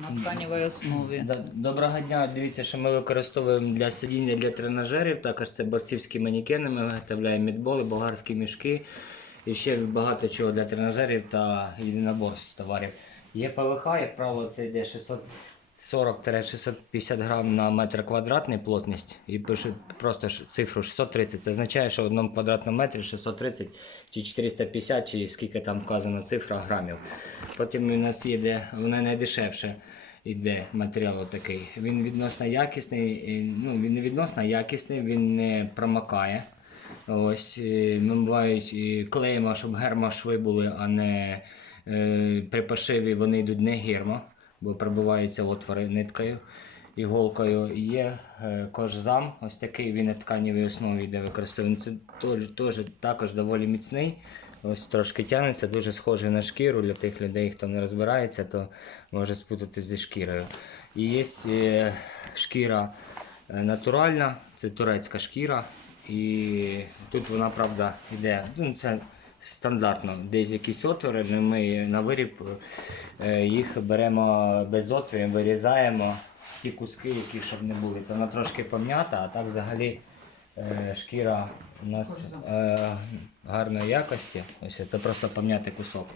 на тканевій основі. Доброго дня. Дивіться, що ми використовуємо для сидіння для тренажерів. Також це борцівські манекени. Ми виготовляємо мідболи, болгарські мішки і ще багато чого для тренажерів та єдиноборств товарів. Є ПВХ, як правило, це йде 640-650 грам на метр квадратний плотність. І пишуть просто цифру 630. Це означає, що в одному квадратному метрі 630 чи 450, чи скільки там вказана цифра грамів. Потім у нас є де вона найдешевше йде матеріал такий. Він відносно якісний, ну він не відносно якісний, він не промокає. Ось е, ми бувають клеїмо, щоб гермошви були, а не е, при пошиві вони йдуть не гермо, бо пробиваються отвори ниткою, іголкою. Є е, кожзам, ось такий він на тканівій основі йде використовуємо. Це теж, теж також доволі міцний. Ось трошки тягнеться, дуже схожий на шкіру для тих людей, хто не розбирається, то може спутати зі шкірою. І є е, шкіра е, натуральна, це турецька шкіра. І тут вона, правда, йде. Ну, це стандартно. Десь якісь отвори, але ми на виріб е, їх беремо без отворів, вирізаємо ті куски, які щоб не були. Це вона трошки пом'ята, а так взагалі е, шкіра у нас е, гарної якості. Ось це просто пом'ятий кусок.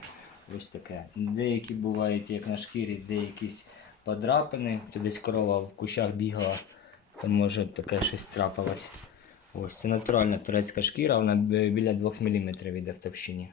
Ось таке. Деякі бувають, як на шкірі, де якісь подрапини. Це десь корова в кущах бігала, то може таке щось трапилось. Ось це натуральна турецька шкіра, вона біля 2 мм йде в товщині.